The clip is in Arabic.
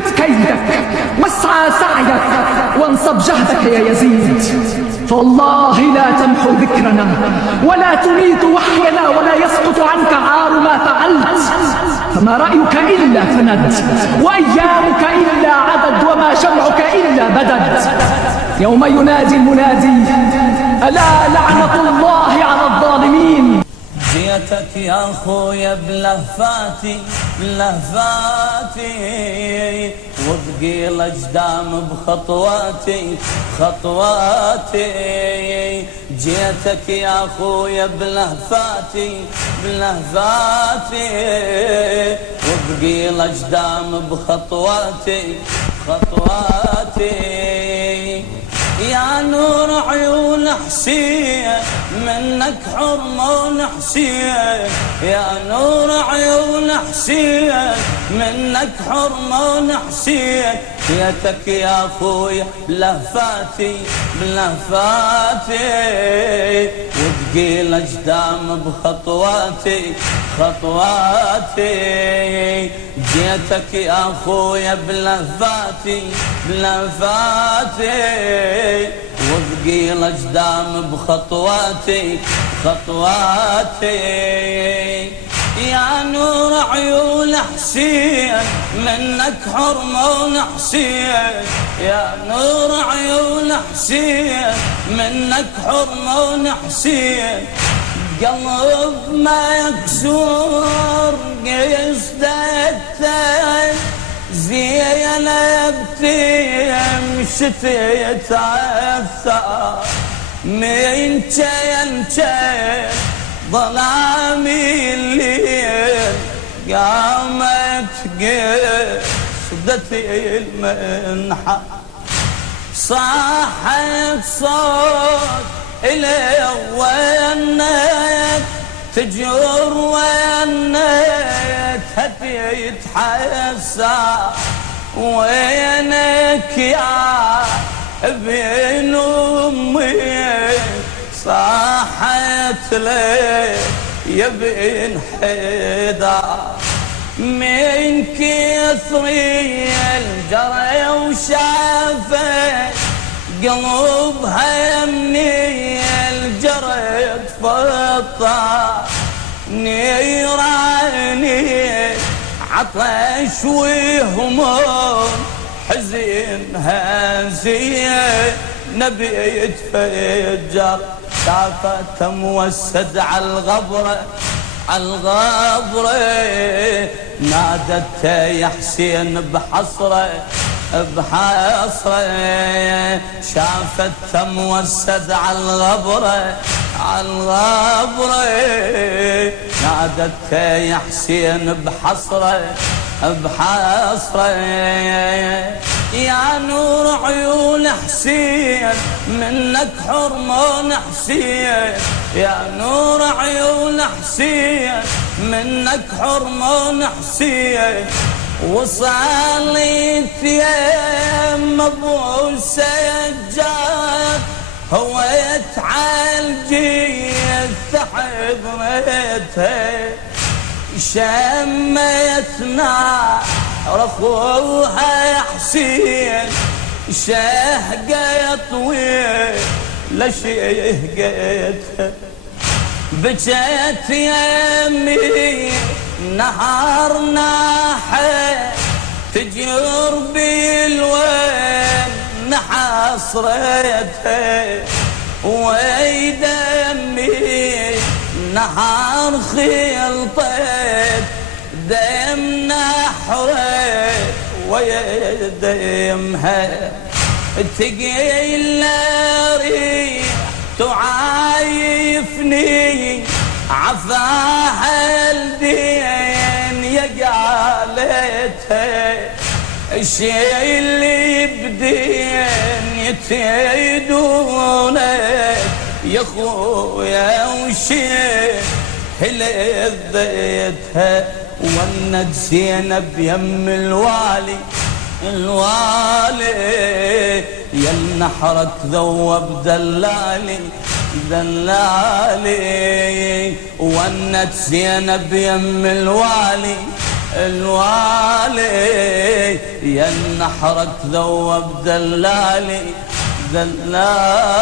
مد كيدك واسعى سعيك وانصب جهدك يا يزيد، فوالله لا تمحو ذكرنا ولا تميت وحينا ولا يسقط عنك عار ما فعلت. فما رأيك إلا فند وأيامك إلا عدد وما شمعك إلا بدد. يوم ينادي المنادي ألا لعنة الله على الظالمين. جيتك يا خويا بلهفاتي بلهفاتي وثقيل اجدام بخطواتي خطواتي. جيتك يا خويا بلهفاتي بلهفاتي وثقيل اجدام بخطواتي خطواتي. يا نور عيون حسين منك حرمون حسين، يا نور عيون حسين منك حرمون حسين. جيتك يا اخويا بلهفاتي بلهفاتي وثقيل اجدام بخطواتي خطواتي. جيتك يا اخويا بلهفاتي بلهفاتي وثقيل اجدام بخطواتي خطواتي. يا نور عيون حسين منك حرمون حسين، يا نور عيون حسين منك حرمون حسين. قلب ما يكسور قصدك زينب تمشي تتأثر من شين ظلامي الليل قامت قصدت المنحة صاحت صوت إلي وينك تجور وينك هدي يتحسى وينك يا ابن أمي صاحت لي يا ابن حيدر من كثري الجري وشافت قلوبها يمني الجري تفطر نيراني عطش وهموم حزين هزيه نبي يتفجر. شافت موسد على الغبرة على الغبرة نادت يا حسين بحصرة بحصرة. شافت موسد على الغبرة على الغبرة نادت يا حسين بحصرة بحصرة. يا نور عيون حسين منك حرمون حسين، يا نور عيون حسين منك حرمون حسين. وصليت يم ابو سجاد هويت عالجيت حضرتها شميتنا رخوها يا حسين شهقة طويل لشهقتها. بجت يمي نهار ناحي تجر بالوين نحصرتها ويدمي نهار خلطت دم نحري ويدمها تقيل ريح تعايفني عفاها الدين يا قالتها الشي اللي بدين يتيدونك يا خويا وشي لذتها. ونت زينب يم الوالي الوالي يا النحرك ذوب دلالي دلالي. ونت زينب يم الوالي الوالي يا النحرك ذوب دلالي دلالي